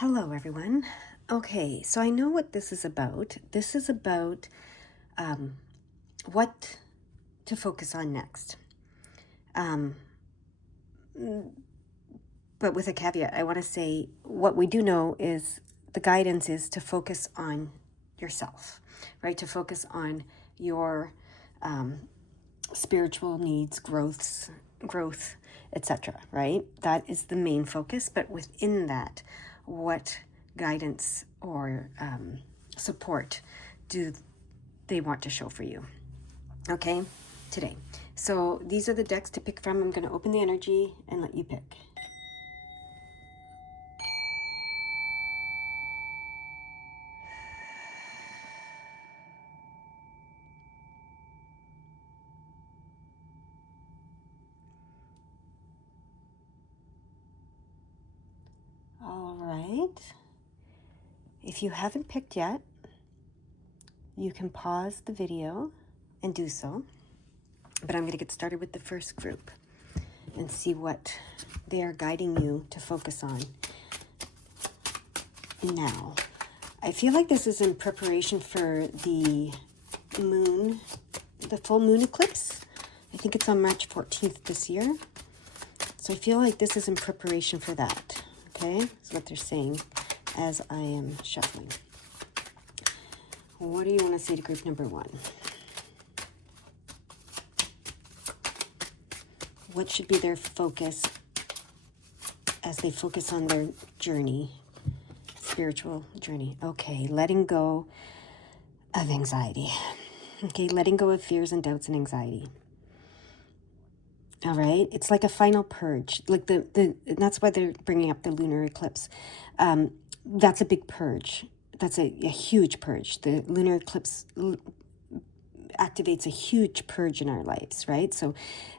Hello, everyone. Okay, so I know what this is about. This is about what to focus on next. But with a caveat, I want to say what we do know is the guidance is to focus on yourself, right? To focus on your spiritual needs, growth, etc., right? That is the main focus. But within that, what guidance or support do they want to show for you? Okay, today. So these are the decks to pick from. I'm going to open the energy and let you pick. All right. If you haven't picked yet, you can pause the video and do so. But I'm going to get started with the first group and see what they are guiding you to focus on now. I feel like this is in preparation for the moon, the full moon eclipse. I think it's on March 14th this year. So I feel like this is in preparation for that. Okay, that's what they're saying as I am shuffling. What do you want to say to group number one? What should be their focus as they focus on their journey, spiritual journey? Okay, letting go of anxiety. Okay, letting go of fears and doubts and anxiety. All right, it's like a final purge. Like that's why they're bringing up the lunar eclipse. That's a big purge. That's a huge purge. The lunar eclipse activates a huge purge in our lives, right? So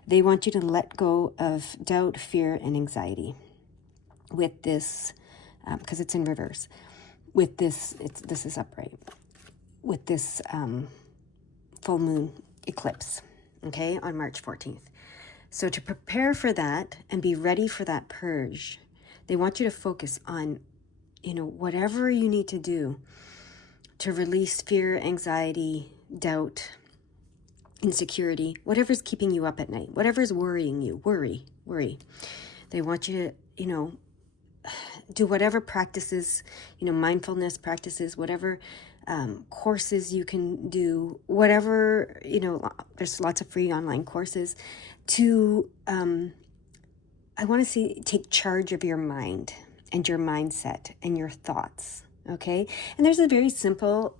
they want you to let go of doubt, fear, and anxiety with this, because it's in reverse. With this, this is upright. With this full moon eclipse, okay, on March 14th. So to prepare for that and be ready for that purge, they want you to focus on, whatever you need to do to release fear, anxiety, doubt, insecurity, whatever's keeping you up at night, whatever's worrying you, worry. They want you to, do whatever practices, mindfulness practices, whatever courses you can do, whatever, there's lots of free online courses to, I want to say, take charge of your mind and your mindset and your thoughts. Okay. And there's a very simple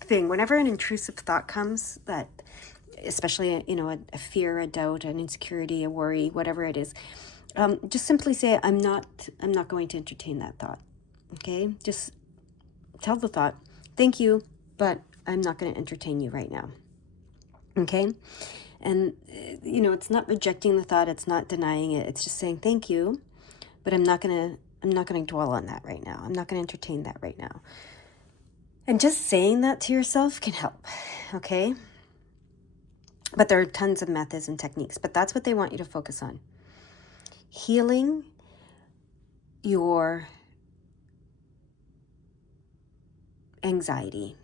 thing. Whenever an intrusive thought comes that, especially, a fear, a doubt, an insecurity, a worry, whatever it is, just simply say, I'm not going to entertain that thought. Okay. Just tell the thought, thank you, but I'm not going to entertain you right now. Okay. And, it's not rejecting the thought. It's not denying it. It's just saying, thank you, but I'm not going to dwell on that right now. I'm not going to entertain that right now. And just saying that to yourself can help. Okay. But there are tons of methods and techniques, but that's what they want you to focus on. Healing your anxiety,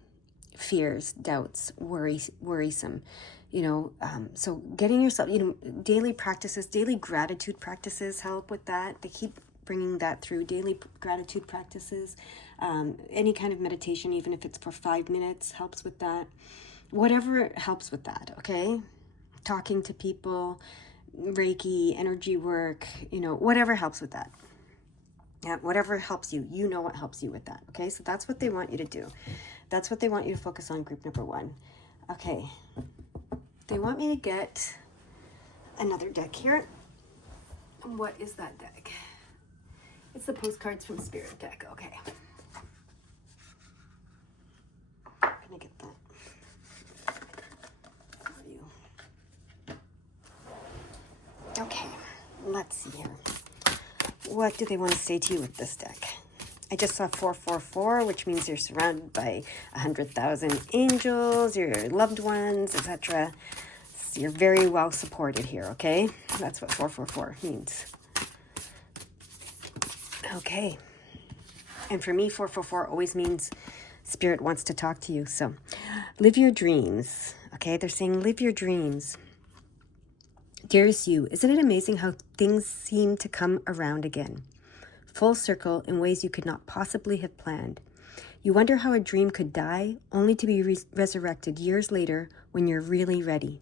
fears, doubts, worrisome, so getting yourself, daily practices, daily gratitude practices help with that. They keep bringing that through. Daily gratitude practices, any kind of meditation, even if it's for 5 minutes, helps with that. Whatever helps with that, okay? Talking to people, Reiki, energy work, whatever helps with that. Yeah, whatever helps you, what helps you with that, okay? So that's what they want you to do. That's what they want you to focus on, group number one. Okay, they want me to get another deck here. What is that deck? It's the Postcards from Spirit deck, okay. I'm gonna get that for you. Okay, let's see here. What do they want to say to you with this deck? I just saw 444, which means you're surrounded by 100,000 angels, your loved ones, etc. So you're very well supported here, okay? That's what 444 means. Okay. And for me, 444 always means Spirit wants to talk to you. So live your dreams. Okay, they're saying live your dreams. Dearest you, isn't it amazing how things seem to come around again? Full circle in ways you could not possibly have planned. You wonder how a dream could die, only to be resurrected years later when you're really ready.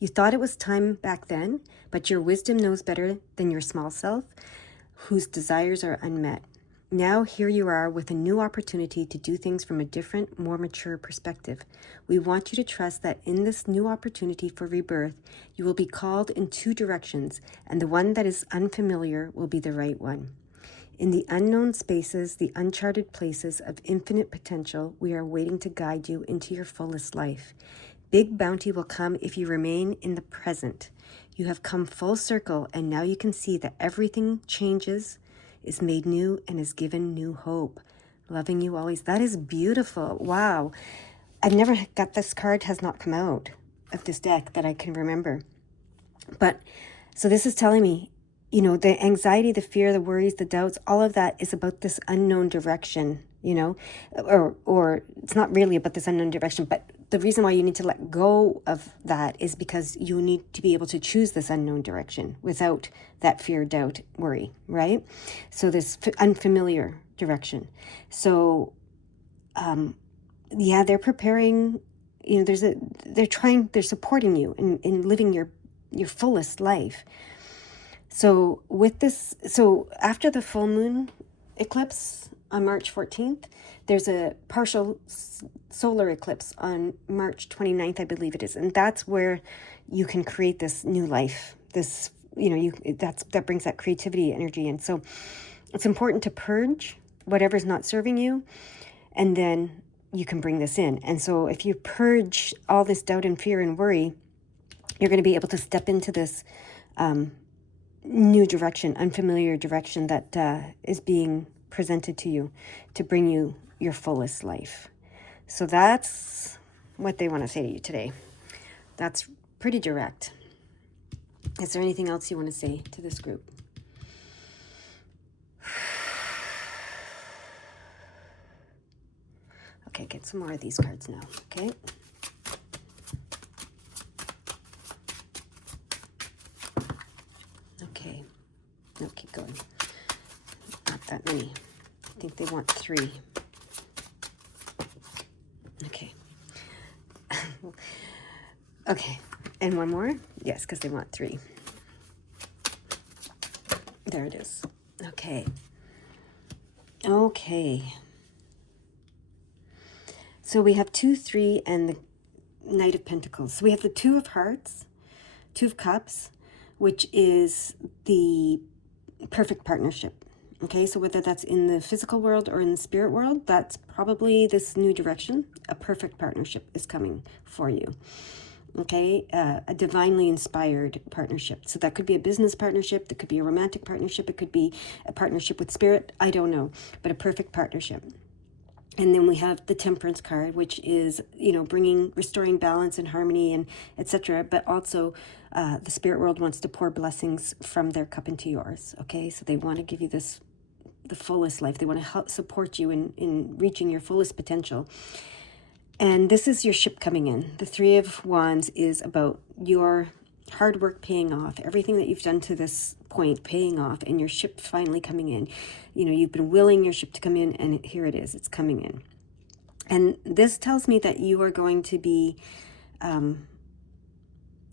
You thought it was time back then, but your wisdom knows better than your small self, whose desires are unmet. Now here you are with a new opportunity to do things from a different, more mature perspective. We want you to trust that in this new opportunity for rebirth, you will be called in two directions, and the one that is unfamiliar will be the right one. In the unknown spaces, the uncharted places of infinite potential, we are waiting to guide you into your fullest life. Big bounty will come if you remain in the present. You have come full circle, and now you can see that everything changes, is made new, and is given new hope. Loving you always. That is beautiful. Wow. I've never got this card, has not come out of this deck that I can remember. But so this is telling me, you know, the anxiety, the fear, the worries, the doubts, all of that is about this unknown direction, you know, or it's not really about this unknown direction, but the reason why you need to let go of that is because you need to be able to choose this unknown direction without that fear, doubt, worry, right? So this unfamiliar direction. So, yeah, they're preparing, you know, they're supporting you in living your fullest life. So with this, so after the full moon eclipse on March 14th, there's a partial solar eclipse on March 29th, I believe it is. And that's where you can create this new life. This, you know, that brings that creativity energy in. So it's important to purge whatever's not serving you, and then you can bring this in. And so if you purge all this doubt and fear and worry, you're going to be able to step into this new direction, unfamiliar direction that is being presented to you to bring you your fullest life. So that's what they want to say to you today. That's pretty direct. Is there anything else you want to say to this group? Okay, get some more of these cards now, okay? Okay, no, keep going. Not that many. I think they want 3. Okay. Okay, and one more? Yes, because they want 3. There it is. Okay. Okay. So we have 2, 3, and the Knight of Pentacles. So we have the 2 of Hearts, 2 of Cups, which is the perfect partnership. Okay, so whether that's in the physical world or in the spirit world, that's probably this new direction. A perfect partnership is coming for you. Okay, a divinely inspired partnership. So that could be a business partnership, that could be a romantic partnership, it could be a partnership with spirit, I don't know, but a perfect partnership. And then we have the Temperance card, which is, you know, restoring balance and harmony and etc. But also the spirit world wants to pour blessings from their cup into yours. Okay, so they want to give you the fullest life. They want to help support you in reaching your fullest potential. And this is your ship coming in. The 3 of Wands is about your hard work paying off, everything that you've done to this point paying off, and your ship finally coming in. You know, you've been willing your ship to come in, and here it is, it's coming in. And this tells me that you are going to be,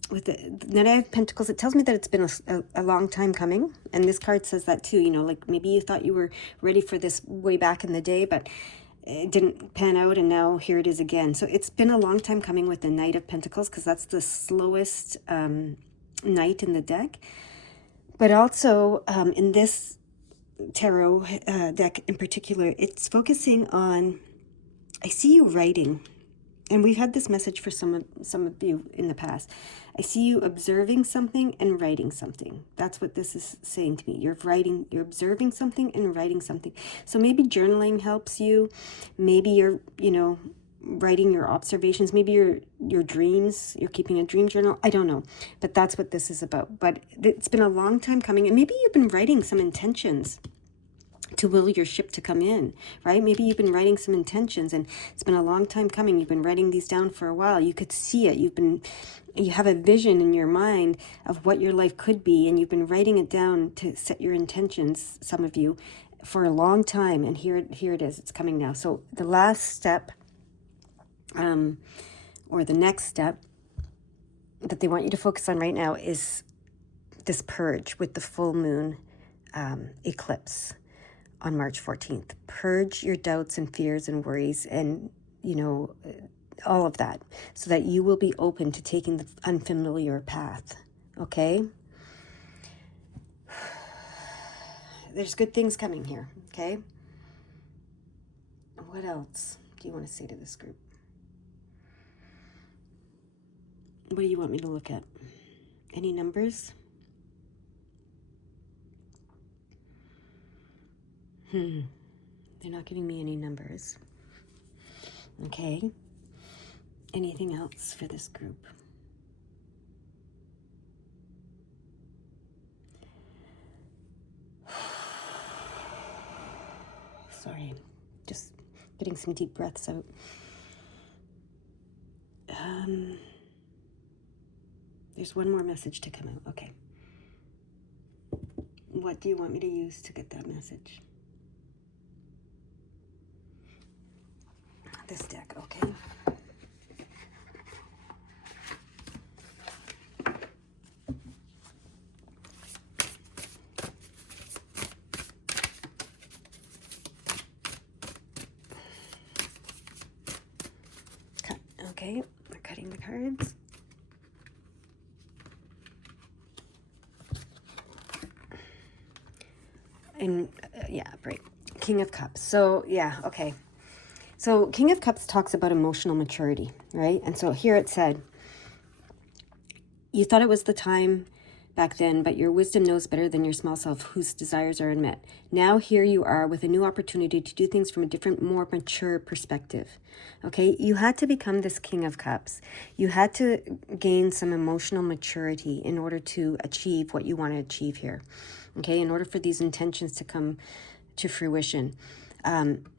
with the Knight of Pentacles, it tells me that it's been a long time coming. And this card says that too, you know, like maybe you thought you were ready for this way back in the day, but it didn't pan out, and now here it is again. So it's been a long time coming with the Knight of Pentacles, because that's the slowest knight in the deck. But also in this tarot deck in particular, it's focusing on, I see you writing. And we've had this message for some of you in the past. I see you observing something and writing something. That's what this is saying to me. You're observing something and writing something. So maybe journaling helps you. Maybe you're, you know, writing your observations. Maybe your dreams. You're keeping a dream journal. I don't know. But that's what this is about. But it's been a long time coming. And maybe you've been writing some intentions to will your ship to come in, right? Maybe you've been writing some intentions and it's been a long time coming. You've been writing these down for a while. You could see it. You have a vision in your mind of what your life could be, and you've been writing it down to set your intentions, some of you, for a long time. And here it is. It's coming now. So the last step, or the next step that they want you to focus on right now is this purge with the full moon eclipse on March 14th. Purge your doubts and fears and worries and, all of that, so that you will be open to taking the unfamiliar path, okay? There's good things coming here, okay? What else do you want to say to this group? What do you want me to look at? Any numbers? They're not giving me any numbers. Okay. Anything else for this group? Sorry, just getting some deep breaths out. There's one more message to come out. Okay. What do you want me to use to get that message? This deck, okay. Cut. Okay, we're cutting the cards. And right. King of Cups. So, okay. So King of Cups talks about emotional maturity, right? And so here it said, you thought it was the time back then, but your wisdom knows better than your small self whose desires are unmet. Now here you are with a new opportunity to do things from a different, more mature perspective. Okay, you had to become this King of Cups. You had to gain some emotional maturity in order to achieve what you want to achieve here. Okay, in order for these intentions to come to fruition.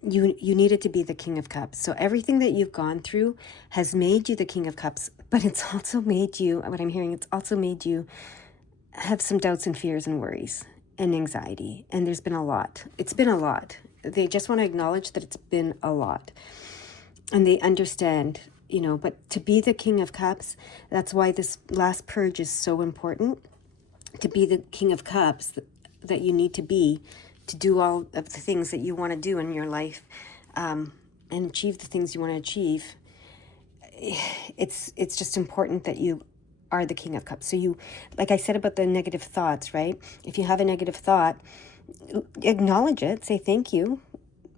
You needed to be the King of Cups. So everything that you've gone through has made you the King of Cups, but it's also made you, what I'm hearing, it's also made you have some doubts and fears and worries and anxiety. And there's been a lot. It's been a lot. They just want to acknowledge that it's been a lot. And they understand, but to be the King of Cups, that's why this last purge is so important. To be the King of Cups that you need to be, to do all of the things that you want to do in your life, and achieve the things you want to achieve. It's just important that you are the King of Cups. So you, like I said about the negative thoughts, right? If you have a negative thought, acknowledge it, say thank you,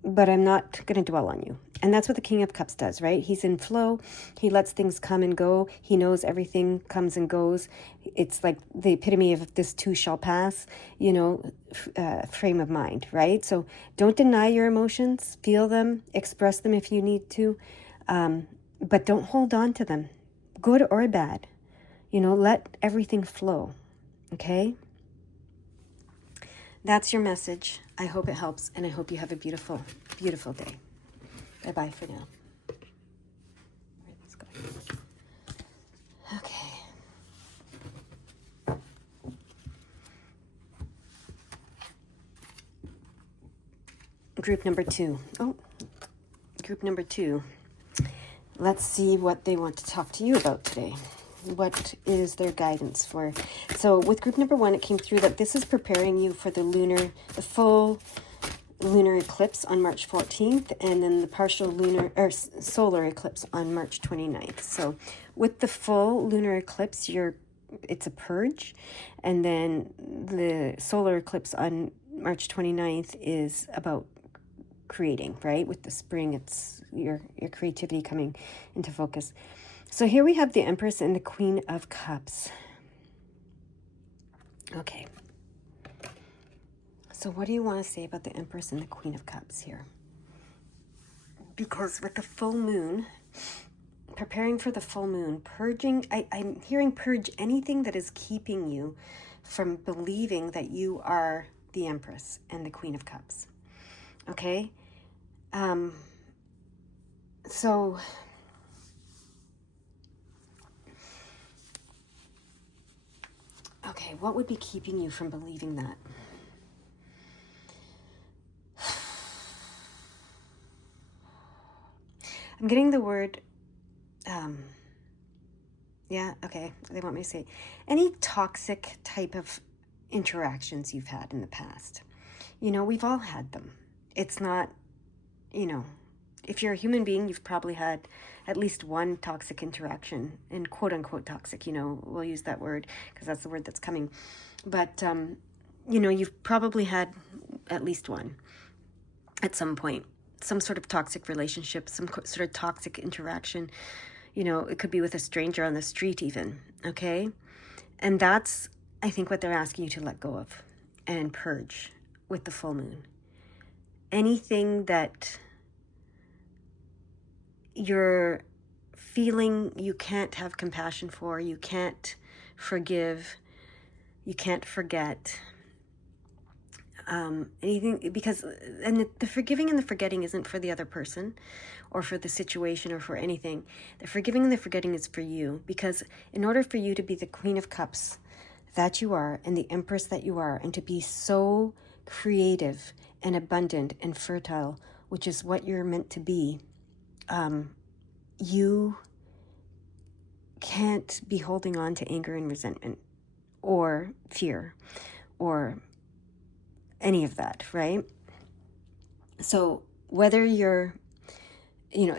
but I'm not going to dwell on you. And that's what the King of Cups does, right? He's in flow. He lets things come and go. He knows everything comes and goes. It's like the epitome of this too shall pass, frame of mind, right? So don't deny your emotions. Feel them. Express them if you need to. But don't hold on to them, good or bad. Let everything flow, okay? That's your message. I hope it helps, and I hope you have a beautiful, beautiful day. Bye-bye for now. All right, let's go. Okay. Group number two. Group number two. Let's see what they want to talk to you about today. What is their guidance for? So with group number one, it came through that this is preparing you for the full lunar eclipse on March 14th, and then the partial solar eclipse on March 29th. So with the full lunar eclipse, it's a purge, and then the solar eclipse on March 29th is about creating, right? With the spring, it's your creativity coming into focus. So here we have the Empress and the Queen of Cups. Okay. So what do you want to say about the Empress and the Queen of Cups here? Because with the full moon, preparing for the full moon, purging, I'm hearing purge anything that is keeping you from believing that you are the Empress and the Queen of Cups. Okay? So okay, what would be keeping you from believing that? I'm getting the word, yeah, okay, they want me to say, any toxic type of interactions you've had in the past. You know, we've all had them. It's not, you know, if you're a human being, you've probably had at least one toxic interaction, and quote unquote toxic, you know, we'll use that word because that's the word that's coming. But, you know, you've probably had at least one at some point, some sort of toxic relationship, some sort of toxic interaction. You know, it could be with a stranger on the street even, okay? And that's, I think, what they're asking you to let go of and purge with the full moon. Anything that you're feeling you can't have compassion for, you can't forgive, you can't forget, anything, because, and the forgiving and the forgetting isn't for the other person or for the situation or for anything. The forgiving and the forgetting is for you, because in order for you to be the Queen of Cups that you are and the Empress that you are, and to be so creative and abundant and fertile, which is what you're meant to be, you can't be holding on to anger and resentment or fear or any of that, right? So whether you're, you know,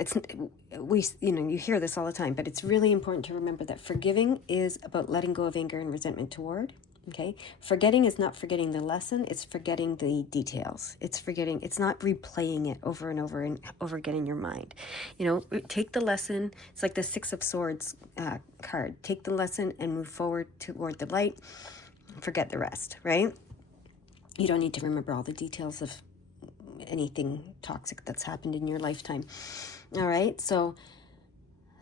you hear this all the time, but it's really important to remember that forgiving is about letting go of anger and resentment toward, okay? Forgetting is not forgetting the lesson, it's forgetting the details. It's not replaying it over and over and over again in your mind. You know, take the lesson. It's like the Six of Swords card. Take the lesson and move forward toward the light. Forget the rest, right? You don't need to remember all the details of anything toxic that's happened in your lifetime. All right, so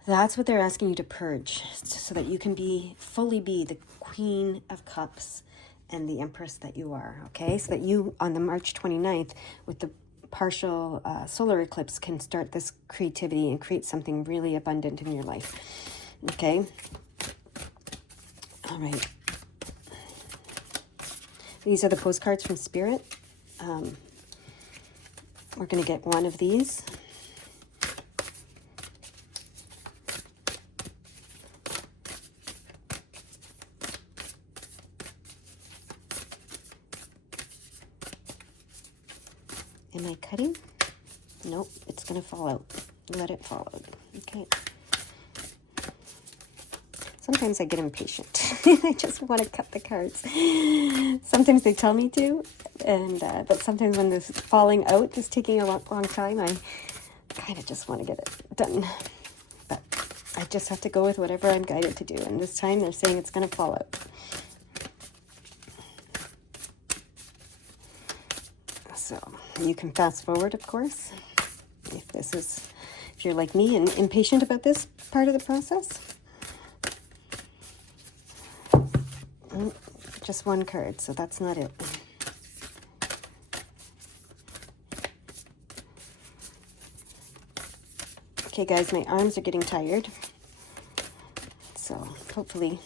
that's what they're asking you to purge, so that you can fully be the Queen of Cups and the Empress that you are, okay? So that you, on the March 29th, with the partial solar eclipse, can start this creativity and create something really abundant in your life, okay? All right. These are the postcards from Spirit. We're going to get one of these. Am I cutting? Nope, it's going to fall out. Let it fall out. Okay. Sometimes I get impatient. I just want to cut the cards. Sometimes they tell me to, and but sometimes when this falling out is taking a long time, I kind of just want to get it done. But I just have to go with whatever I'm guided to do. And this time they're saying it's going to fall out. So you can fast forward, of course, if you're like me and impatient about this part of the process. Just one card, so that's not it. Okay, guys, my arms are getting tired. So hopefully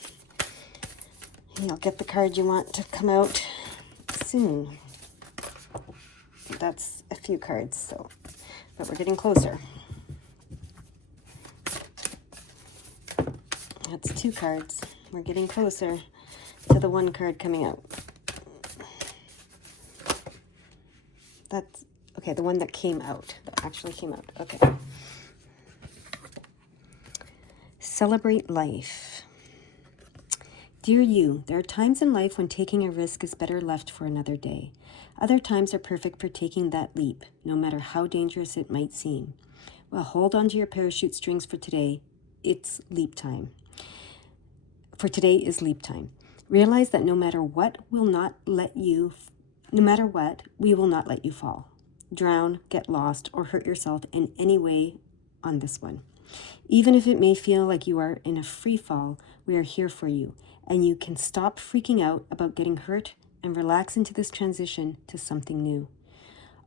you'll get the card you want to come out soon. That's a few cards, but we're getting closer. That's 2 cards. We're getting closer to the 1 card coming out. That's, okay, the one that came out, that actually came out. Okay. Celebrate life. Dear you, there are times in life when taking a risk is better left for another day. Other times are perfect for taking that leap, no matter how dangerous it might seem. Well, hold on to your parachute strings for today. It's leap time. For today is leap time. Realize that no matter what, we will not let you fall, drown, get lost, or hurt yourself in any way on this one. Even if it may feel like you are in a free fall, we are here for you, and you can stop freaking out about getting hurt and relax into this transition to something new.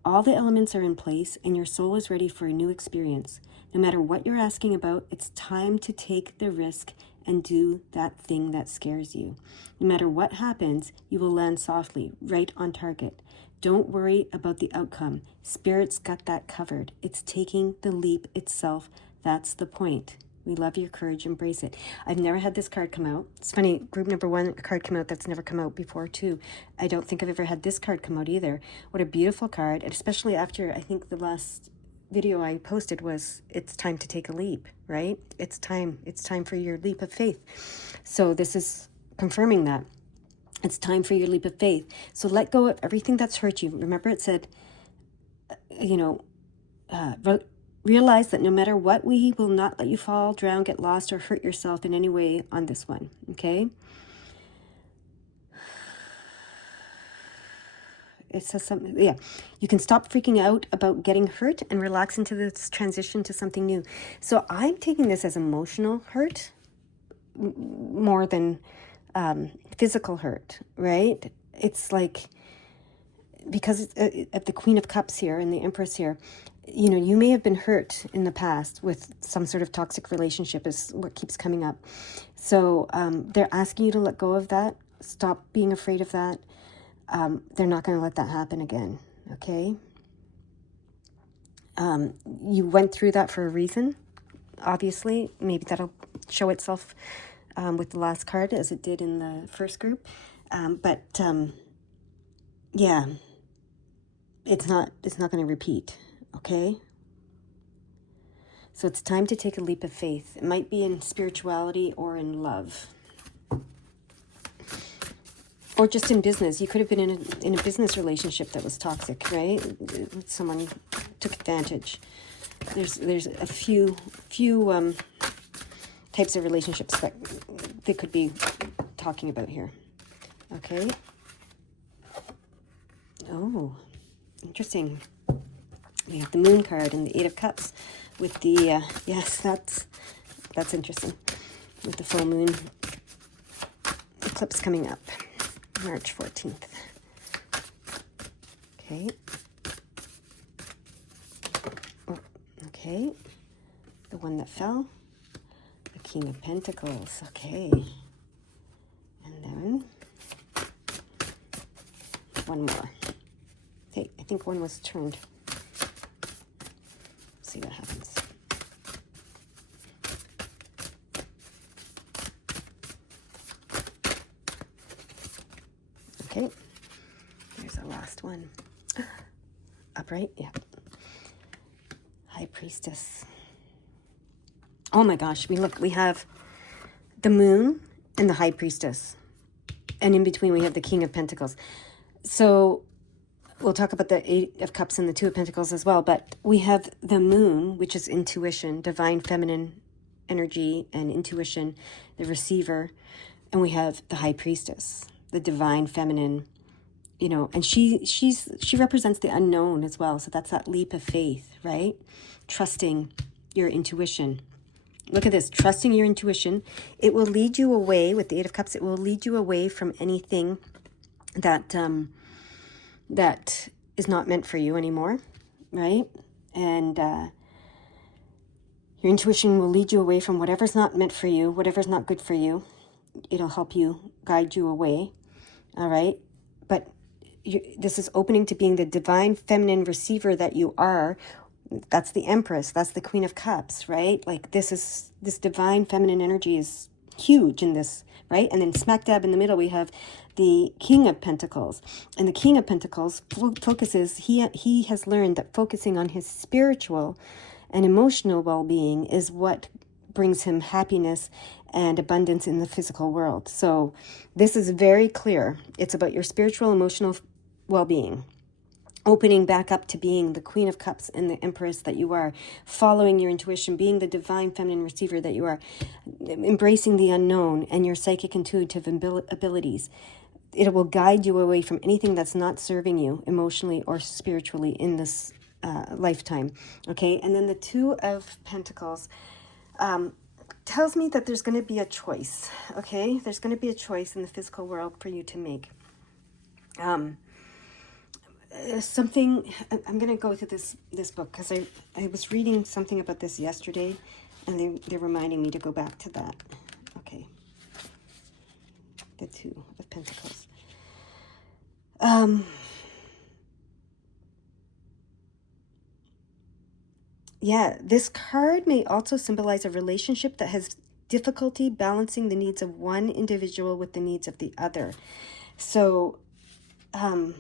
All the elements are in place and your soul is ready for a new experience. No matter what you're asking about, it's time to take the risk and do that thing that scares you. No matter what happens, you will land softly, right on target. Don't worry about the outcome. Spirit's got that covered. It's taking the leap itself. That's the point. We love your courage. Embrace it. I've never had this card come out. It's funny, group number 1 card came out that's never come out before too. I don't think I've ever had this card come out either. What a beautiful card, and especially after, I think the last video I posted was, it's time to take a leap, right? It's time for your leap of faith. So this is confirming that. It's time for your leap of faith. So let go of everything that's hurt you. Remember it said, realize that no matter what, we will not let you fall, drown, get lost, or hurt yourself in any way on this one, okay? It says something, yeah. You can stop freaking out about getting hurt and relax into this transition to something new. So I'm taking this as emotional hurt more than physical hurt, right? It's like, because at the Queen of Cups here and the Empress here, you may have been hurt in the past with some sort of toxic relationship is what keeps coming up. So they're asking you to let go of that. Stop being afraid of that. They're not going to let that happen again, okay? You went through that for a reason, obviously. Maybe that'll show itself with the last card as it did in the first group. Yeah, it's not going to repeat, okay? So it's time to take a leap of faith. It might be in spirituality or in love. Or just in business. You could have been in a business relationship that was toxic, right? Someone took advantage. There's a few types of relationships that they could be talking about here. Okay. Oh, interesting. We have the Moon card and the Eight of Cups with the yes, that's interesting. With the full moon eclipse coming up. March 14th. Okay. Oh, okay. The one that fell. The King of Pentacles. Okay. And then one more. Okay, I think one was turned. See what happens. Okay, there's the last one. Upright, yeah. High Priestess. Oh my gosh, we have the Moon and the High Priestess. And in between we have the King of Pentacles. So we'll talk about the Eight of Cups and the Two of Pentacles as well. But we have the Moon, which is intuition, divine feminine energy and intuition, the receiver. And we have the High Priestess, the divine feminine, and she represents the unknown as well. So that's that leap of faith, right? Trusting your intuition. Look at this, trusting your intuition. It will lead you away, with the Eight of Cups, it will lead you away from anything that that is not meant for you anymore, right? And your intuition will lead you away from whatever's not meant for you, whatever's not good for you. It'll help you, guide you away, all right? But this is opening to being the divine feminine receiver that you are. That's the Empress. That's the Queen of Cups, right? Like this divine feminine energy is huge in this, right? And then smack dab in the middle, we have the King of Pentacles. And the King of Pentacles focuses, he has learned that focusing on his spiritual and emotional well-being is what brings him happiness and abundance in the physical world. So this is very clear. It's about your spiritual, emotional well-being. Opening back up to being the Queen of Cups and the Empress that you are, following your intuition, being the divine feminine receiver that you are, embracing the unknown and your psychic intuitive abilities. It will guide you away from anything that's not serving you emotionally or spiritually in this lifetime. Okay, and then the Two of Pentacles tells me that there's going to be a choice. Okay, there's going to be a choice in the physical world for you to make. something, I'm going to go to this book because I was reading something about this yesterday, and they're reminding me to go back to that. Okay. The Two of Pentacles. Yeah, this card may also symbolize a relationship that has difficulty balancing the needs of one individual with the needs of the other. So, and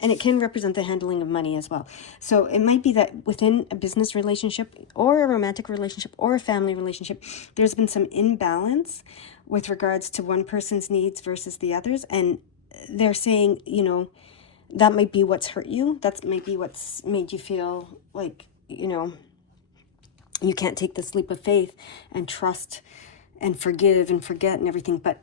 it can represent the handling of money as well. So it might be that within a business relationship or a romantic relationship or a family relationship, there's been some imbalance with regards to one person's needs versus the others. And they're saying, you know, that might be what's hurt you. That might be what's made you feel like, you know, you can't take this leap of faith and trust and forgive and forget and everything. But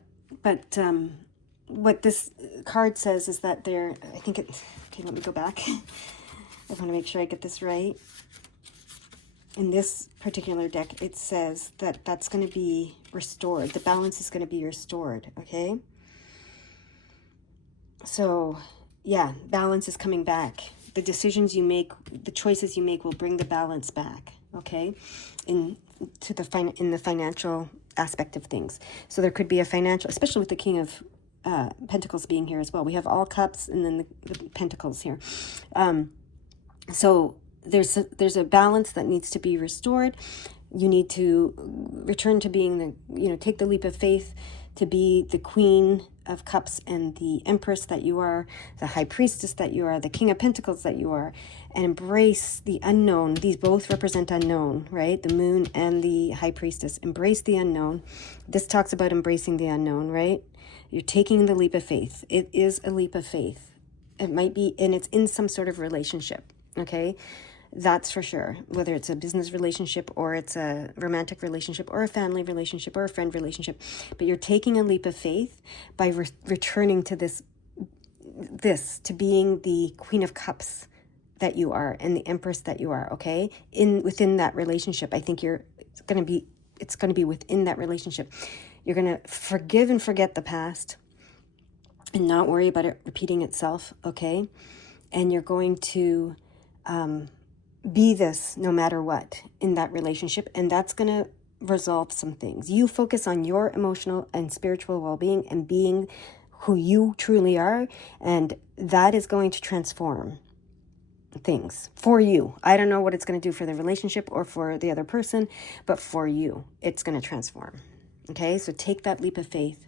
what this card says is that they're, I think it, okay, let me go back. I want to make sure I get this right. In this particular deck, it says that that's going to be restored. The balance is going to be restored, okay? So, yeah, balance is coming back. The decisions you make, the choices you make will bring the balance back, okay? In the financial aspect of things. So there could be a financial, especially with the King of Pentacles being here as well. We have all cups and then the Pentacles here. So there's a balance that needs to be restored. You need to return to being take the leap of faith to be the Queen of Cups and the Empress that you are, the High Priestess that you are, the King of Pentacles that you are, and embrace the unknown. These both represent unknown, right? The Moon and the High Priestess. Embrace the unknown. This talks about embracing the unknown, right? You're taking the leap of faith. It is a leap of faith. It might be, and it's in some sort of relationship, okay? That's for sure. Whether it's a business relationship or it's a romantic relationship or a family relationship or a friend relationship. But you're taking a leap of faith by returning to this, to being the Queen of Cups that you are and the Empress that you are, okay? Within that relationship, I think it's going to be within that relationship. You're going to forgive and forget the past and not worry about it repeating itself, okay? And you're going to be this no matter what in that relationship, and that's going to resolve some things. You focus on your emotional and spiritual well-being and being who you truly are, and that is going to transform things for you. I don't know what it's going to do for the relationship or for the other person, but for you, it's going to transform. Okay, so take that leap of faith.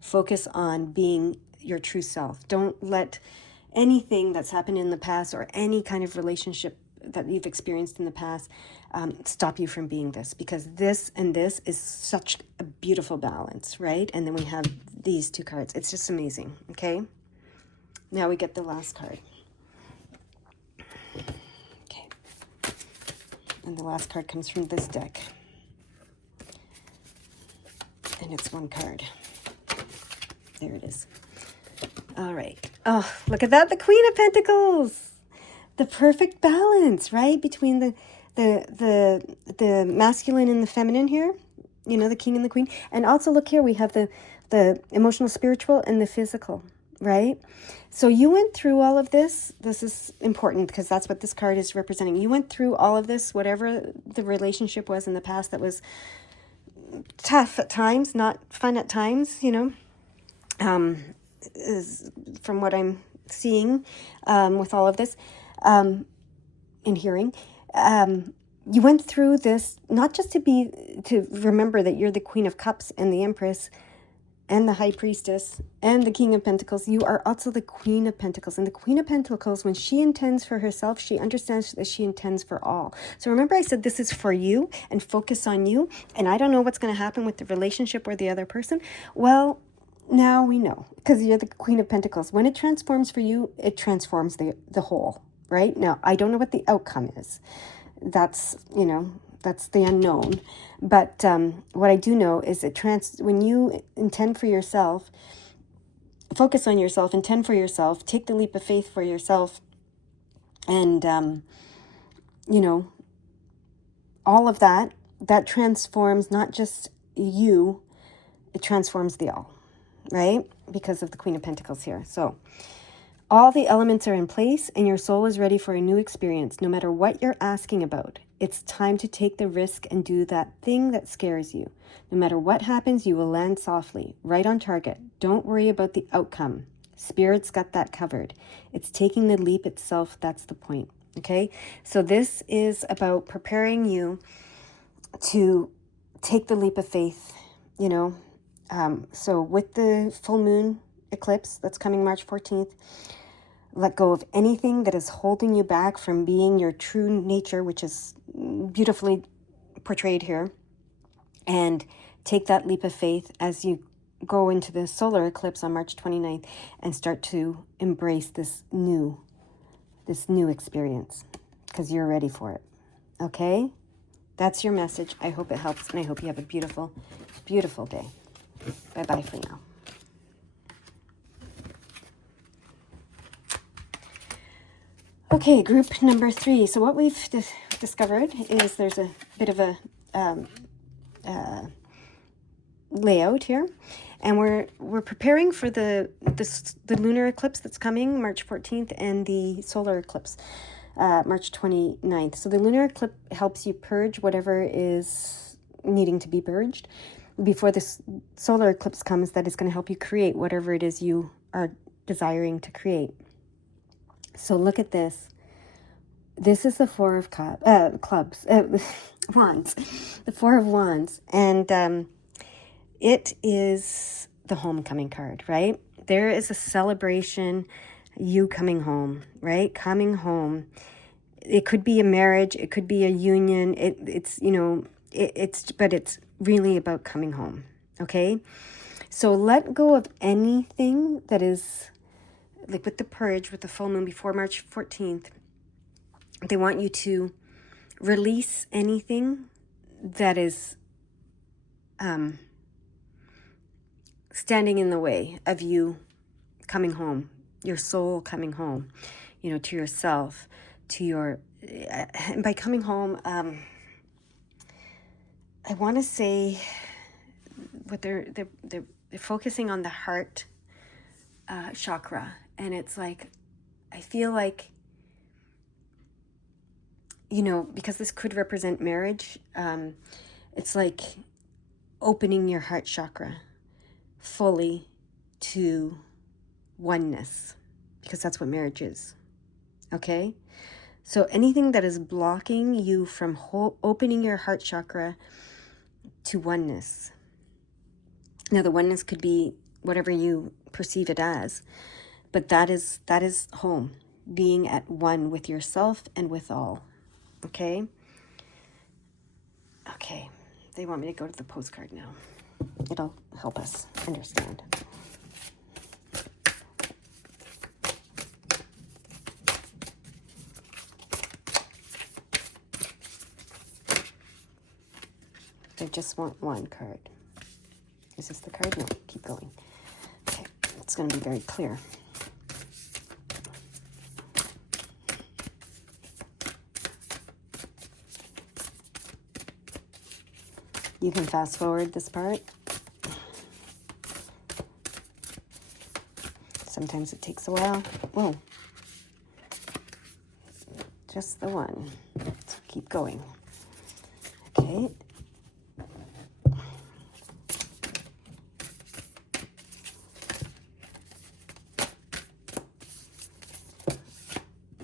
Focus on being your true self. Don't let anything that's happened in the past or any kind of relationship that you've experienced in the past stop you from being this, because this and this is such a beautiful balance, right? And then we have these two cards. It's just amazing, okay? Now we get the last card. Okay. And the last card comes from this deck. And it's one card. There it is. All right. Oh, look at that. The Queen of Pentacles. The perfect balance, right? Between the masculine and the feminine here. You know, the king and the queen. And also look here, we have the emotional, spiritual, and the physical, right? So you went through all of this. This is important because that's what this card is representing. You went through all of this, whatever the relationship was in the past that was tough at times, not fun at times, you know, is from what I'm seeing with all of this and hearing. You went through this not just to remember that you're the Queen of Cups and the Empress and the High Priestess and the King of Pentacles. You are also the Queen of Pentacles. And the Queen of Pentacles, when she intends for herself, she understands that she intends for all. So remember I said this is for you and focus on you. And I don't know what's going to happen with the relationship or the other person. Well, now we know, because you're the Queen of Pentacles. When it transforms for you, it transforms the whole, right? Now, I don't know what the outcome is. That's, you know, that's the unknown. But what I do know is when you intend for yourself, focus on yourself, intend for yourself, take the leap of faith for yourself, and, you know, all of that transforms not just you, it transforms the all, right? Because of the Queen of Pentacles here. So All the elements are in place and your soul is ready for a new experience, no matter what you're asking about. It's time to take the risk and do that thing that scares you. No matter what happens, you will land softly, right on target. Don't worry about the outcome. Spirit's got that covered. It's taking the leap itself. That's the point. Okay? So this is about preparing you to take the leap of faith, you know. So with the full moon eclipse that's coming March 14th, let go of anything that is holding you back from being your true nature, which is beautifully portrayed here, and take that leap of faith as you go into the solar eclipse on March 29th and start to embrace this new experience because you're ready for it. Okay? That's your message. I hope it helps, and I hope you have a beautiful, beautiful day. Bye-bye for now. Okay, group number 3. So what we've discovered is there's a bit of a layout here, and we're preparing for the lunar eclipse that's coming March 14th and the solar eclipse March 29th. So the lunar eclipse helps you purge whatever is needing to be purged before this solar eclipse comes. That is going to help you create whatever it is you are desiring to create. So look at this. This is the Four of Wands, the Four of Wands, and it is the homecoming card, right? There is a celebration, you coming home, right? Coming home. It could be a marriage, it could be a union. It's but it's really about coming home. Okay, so let go of anything that is like with the purge, with the full moon before March 14th. They want you to release anything that is standing in the way of you coming home, your soul coming home, to yourself, to your, and by coming home, I want to say what they're focusing on the heart chakra, and it's like, I feel like, because this could represent marriage, it's like opening your heart chakra fully to oneness, because that's what marriage is. Okay? So anything that is blocking you from opening your heart chakra to oneness. Now, the oneness could be whatever you perceive it as, but that is home, being at one with yourself and with all. Okay? Okay. They want me to go to the postcard now. It'll help us understand. They just want one card. Is this the card? No, keep going. Okay, it's going to be very clear. You can fast forward this part. Sometimes it takes a while. Whoa. Just the one. So keep going. Okay.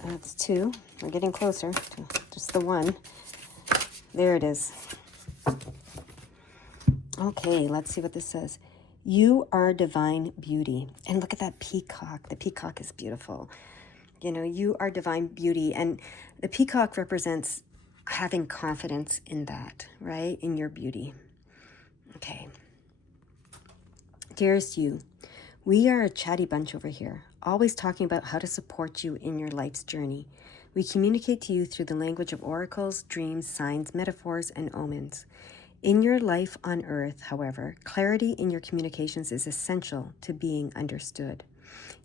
That's 2. We're getting closer to just the 1. There it is. Okay, let's see what this says. You are divine beauty. And look at that peacock. The peacock is beautiful. You are divine beauty. And the peacock represents having confidence in that, right? In your beauty. Okay. Dearest you, we are a chatty bunch over here, always talking about how to support you in your life's journey. We communicate to you through the language of oracles, dreams, signs, metaphors, and omens. In your life on Earth, however, clarity in your communications is essential to being understood.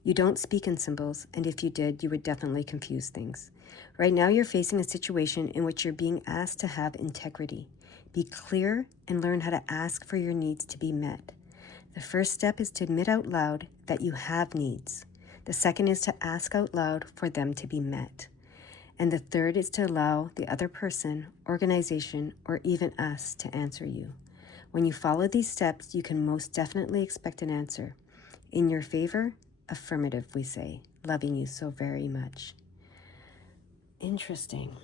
You don't speak in symbols, and if you did, you would definitely confuse things. Right now, you're facing a situation in which you're being asked to have integrity. Be clear and learn how to ask for your needs to be met. The first step is to admit out loud that you have needs. The second is to ask out loud for them to be met. And the third is to allow the other person, organization, or even us to answer you. When you follow these steps, you can most definitely expect an answer. In your favor, affirmative, we say, loving you so very much. Interesting.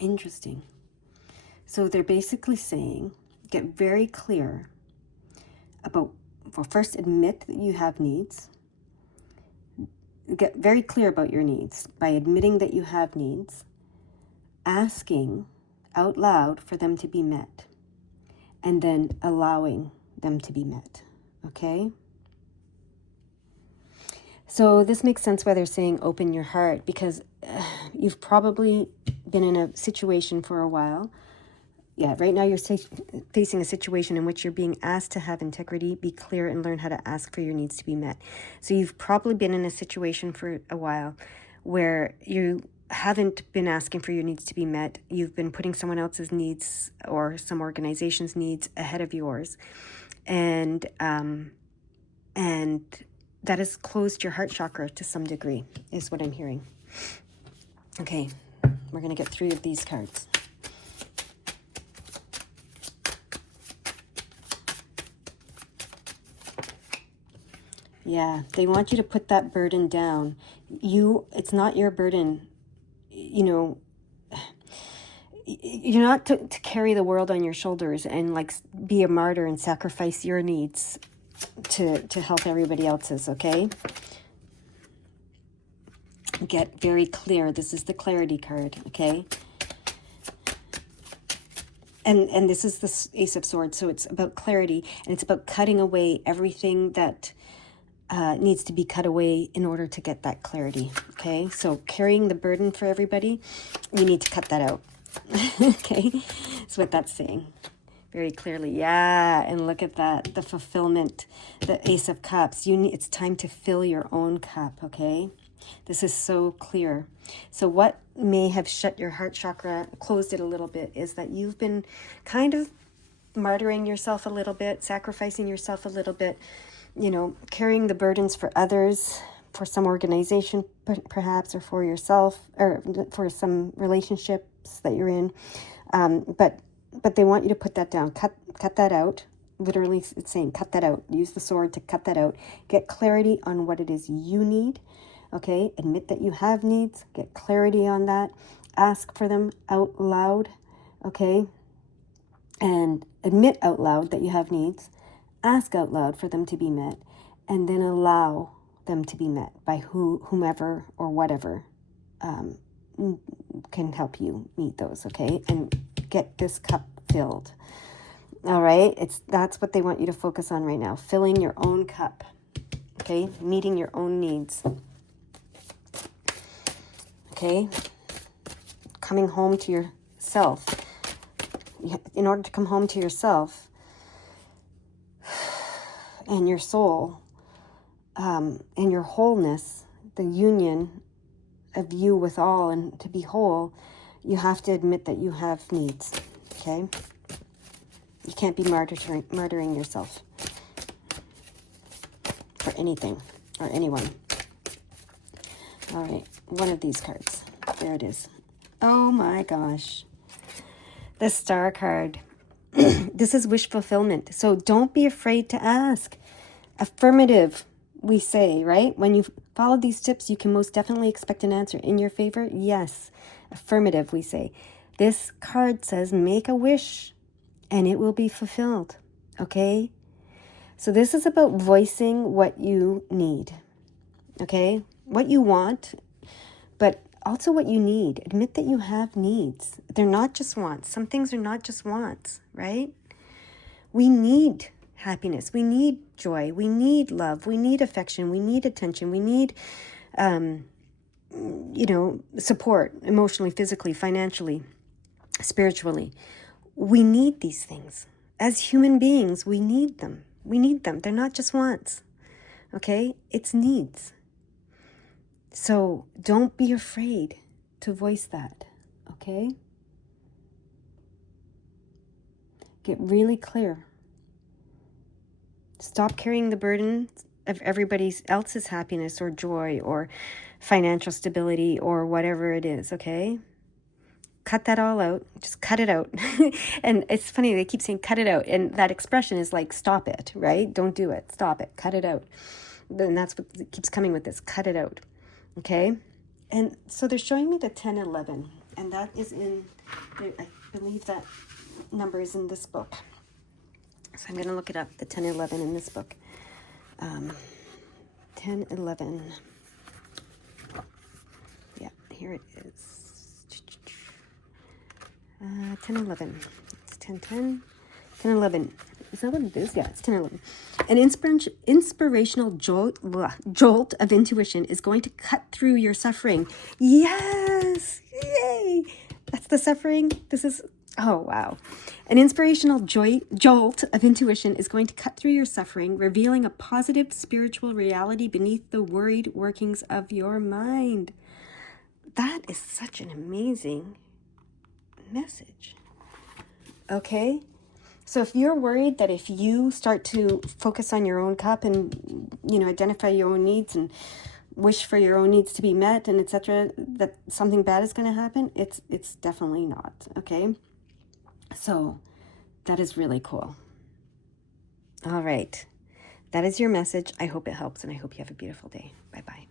Interesting. So they're basically saying, get very clear about, well, first admit that you have needs. Get very clear about your needs by admitting that you have needs, asking out loud for them to be met, and then allowing them to be met. Okay? So this makes sense why they're saying open your heart, because you've probably been in a situation for a while. Yeah, right now you're facing a situation in which you're being asked to have integrity, be clear, and learn how to ask for your needs to be met. So you've probably been in a situation for a while where you haven't been asking for your needs to be met. You've been putting someone else's needs or some organization's needs ahead of yours. And that has closed your heart chakra to some degree, is what I'm hearing. Okay, we're going to get 3 of these cards. Yeah, they want you to put that burden down. It's not your burden. You know, you're not to carry the world on your shoulders and like be a martyr and sacrifice your needs to help everybody else's, okay? Get very clear. This is the clarity card, okay? And this is the Ace of Swords, so it's about clarity, and it's about cutting away everything that needs to be cut away in order to get that clarity, okay? So carrying the burden for everybody, you need to cut that out, okay? That's what that's saying very clearly. Yeah, and look at that, the fulfillment, the Ace of Cups. It's time to fill your own cup, okay? This is so clear. So what may have shut your heart chakra, closed it a little bit, is that you've been kind of martyring yourself a little bit, sacrificing yourself a little bit, you know, carrying the burdens for others, for some organization perhaps, or for yourself, or for some relationships that you're in. But they want you to put that down, cut that out. Literally, it's saying cut that out. Use the sword to cut that out. Get clarity on what it is you need. Okay, admit that you have needs. Get clarity on that. Ask for them out loud. Okay, and admit out loud that you have needs. Ask out loud for them to be met, and then allow them to be met by whomever or whatever can help you meet those, okay? And get this cup filled. All right, that's what they want you to focus on right now. Filling your own cup, okay? Meeting your own needs, okay? Coming home to yourself. In order to come home to yourself and your soul and your wholeness, the union of you with all, and to be whole, you have to admit that you have needs, okay? You can't be martyring yourself for anything or anyone. All right, one of these cards. There it is. Oh my gosh. The Star card. This is wish fulfillment. So don't be afraid to ask. Affirmative, we say, right? When you follow these tips, you can most definitely expect an answer. In your favor? Yes. Affirmative, we say. This card says make a wish and it will be fulfilled. Okay? So this is about voicing what you need. Okay? What you want, but also what you need. Admit that you have needs. They're not just wants. Some things are not just wants, right? We need happiness. We need joy. We need love. We need affection. We need attention. We need, support emotionally, physically, financially, spiritually. We need these things. As human beings, we need them. We need them. They're not just wants, okay? It's needs. So don't be afraid to voice that, okay? Get really clear. Stop carrying the burden of everybody else's happiness or joy or financial stability or whatever it is, okay? Cut that all out. Just cut it out. And it's funny, they keep saying cut it out. And that expression is like, stop it, right? Don't do it. Stop it. Cut it out. Then that's what keeps coming with this. Cut it out. Okay? And so they're showing me the 1011. And that is in, I believe that number is in this book. So I'm going to look it up, the 1011 in this book. 1011. Yeah, here it is. 1011. It's 1010. 1011. Is that what it is? Yeah, it's 1011. An inspirational jolt of intuition is going to cut through your suffering. Yes! Yay! That's the suffering. This is, oh, wow. An inspirational jolt of intuition is going to cut through your suffering, revealing a positive spiritual reality beneath the worried workings of your mind. That is such an amazing message. Okay? So if you're worried that if you start to focus on your own cup and, identify your own needs and wish for your own needs to be met and etc., that something bad is going to happen, it's definitely not. Okay? So that is really cool. All right. That is your message. I hope it helps, and I hope you have a beautiful day. Bye-bye.